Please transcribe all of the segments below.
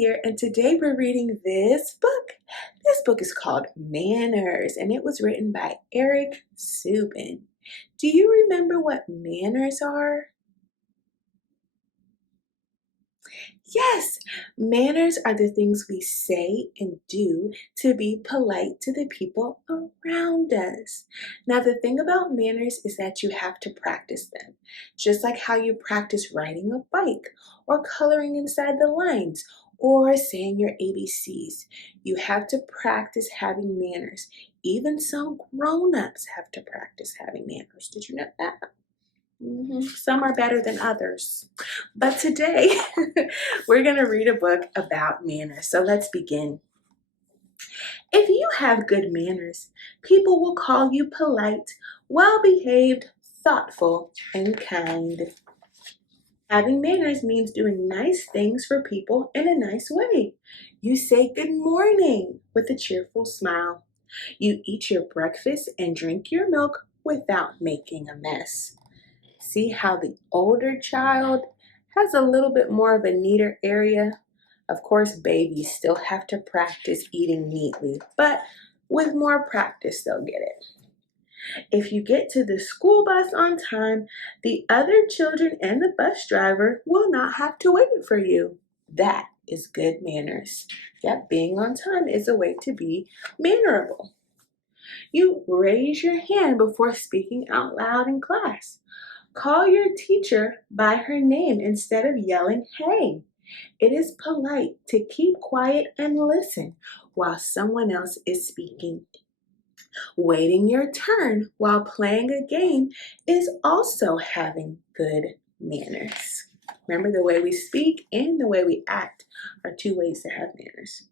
here, and today we're reading this book. This book is called Manners, and it was written by Eric Suben. Do you remember what manners are? Yes, manners are the things we say and do to be polite to the people around us. Now, the thing about manners is that you have to practice them, just like how you practice riding a bike or coloring inside the lines or saying your ABCs. You have to practice having manners. Even some grown-ups have to practice having manners. Did you know that? Some are better than others. But today, we're going to read a book about manners. So let's begin. If you have good manners, people will call you polite, well-behaved, thoughtful, and kind. Having manners means doing nice things for people in a nice way. You say good morning with a cheerful smile. You eat your breakfast and drink your milk without making a mess. See how the older child has a little bit more of a neater area? Of course, babies still have to practice eating neatly, but with more practice, they'll get it. If you get to the school bus on time, the other children and the bus driver will not have to wait for you. That is good manners. Yep, being on time is a way to be mannerable. You raise your hand before speaking out loud in class. Call your teacher by her name instead of yelling, "Hey." It is polite to keep quiet and listen while someone else is speaking. Waiting your turn while playing a game is also having good manners. Remember, the way we speak and the way we act are two ways to have manners.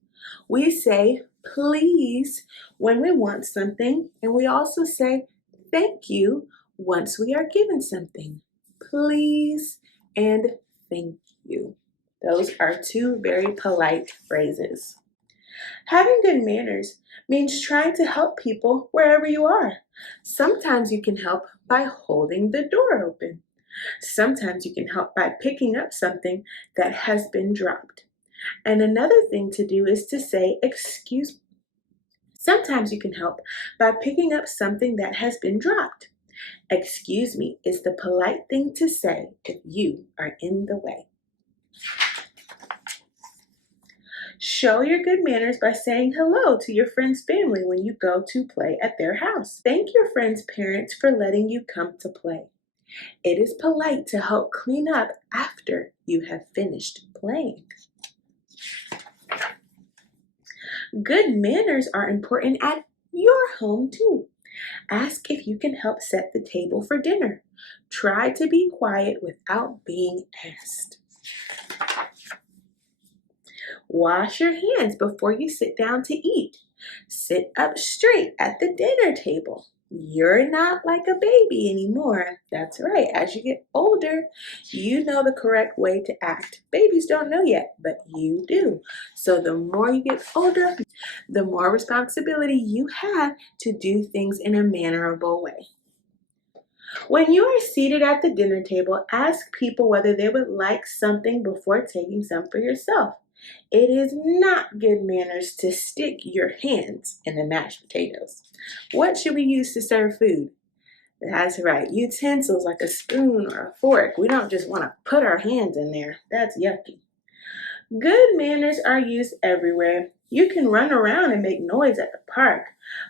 We say please when we want something, and we also say thank you once we are given something. Please and thank you. Those are two very polite phrases. Having good manners means trying to help people wherever you are. Sometimes you can help by holding the door open. Sometimes you can help by picking up something that has been dropped. And another thing to do is to say, excuse me. Sometimes you can help by picking up something that has been dropped. Excuse me is the polite thing to say if you are in the way. Show your good manners by saying hello to your friend's family when you go to play at their house. Thank your friend's parents for letting you come to play. It is polite to help clean up after you have finished playing. Good manners are important at your home too. Ask if you can help set the table for dinner. Try to be quiet without being asked. Wash your hands before you sit down to eat. Sit up straight at the dinner table. You're not like a baby anymore. That's right. As you get older, you know the correct way to act. Babies don't know yet, but you do. So the more you get older, the more responsibility you have to do things in a mannerable way. When you are seated at the dinner table, ask people whether they would like something before taking some for yourself. It is not good manners to stick your hands in the mashed potatoes. What should we use to serve food? That's right, utensils like a spoon or a fork. We don't just want to put our hands in there. That's yucky. Good manners are used everywhere. You can run around and make noise at the park,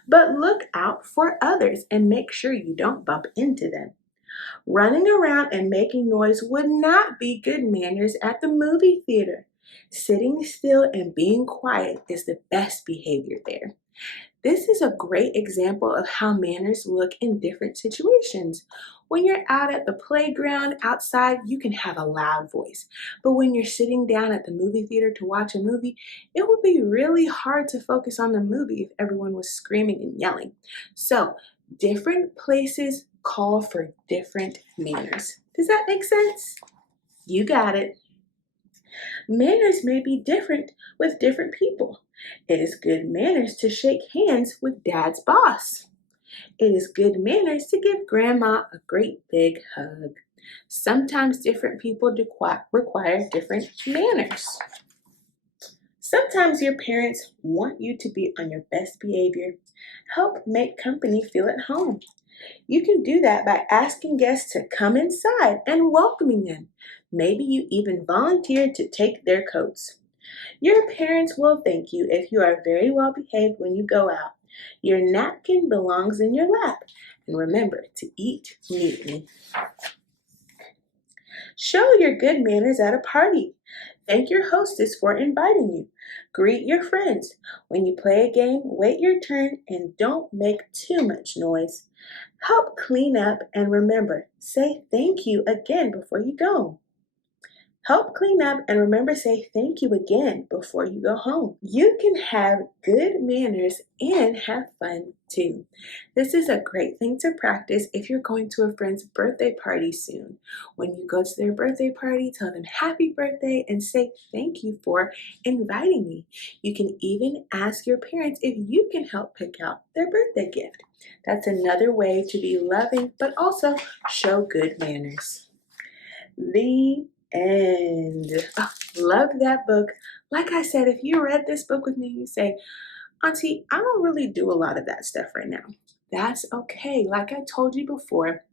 but look out for others and make sure you don't bump into them. Running around and making noise would not be good manners at the movie theater. Sitting still and being quiet is the best behavior there. This is a great example of how manners look in different situations. When you're out at the playground outside, you can have a loud voice. But when you're sitting down at the movie theater to watch a movie, it would be really hard to focus on the movie if everyone was screaming and yelling. So, different places call for different manners. Does that make sense? You got it. Manners may be different with different people. It is good manners to shake hands with Dad's boss. It is good manners to give Grandma a great big hug. Sometimes different people require different manners. Sometimes your parents want you to be on your best behavior. Help make company feel at home. You can do that by asking guests to come inside and welcoming them. Maybe you even volunteer to take their coats. Your parents will thank you if you are very well behaved when you go out. Your napkin belongs in your lap. And remember to eat neatly. Show your good manners at a party. Thank your hostess for inviting you. Greet your friends. When you play a game, wait your turn and don't make too much noise. Help clean up and remember, say thank you again before you go. Help clean up and remember say thank you again before you go home. You can have good manners and have fun too. This is a great thing to practice if you're going to a friend's birthday party soon. When you go to their birthday party, tell them happy birthday and say thank you for inviting me. You can even ask your parents if you can help pick out their birthday gift. That's another way to be loving but also show good manners. The end. Oh, love that book. Like I said, if you read this book with me, you say, Auntie, I don't really do a lot of that stuff right now. That's okay. Like I told you before,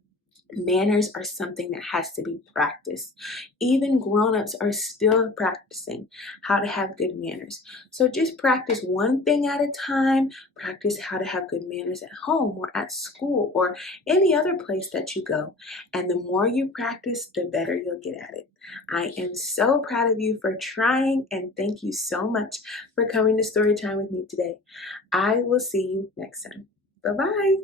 manners are something that has to be practiced. Even grown-ups are still practicing how to have good manners. So just practice one thing at a time. Practice how to have good manners at home or at school or any other place that you go. And the more you practice, the better you'll get at it. I am so proud of you for trying, and thank you so much for coming to story time with me today. I will see you next time. Bye-bye.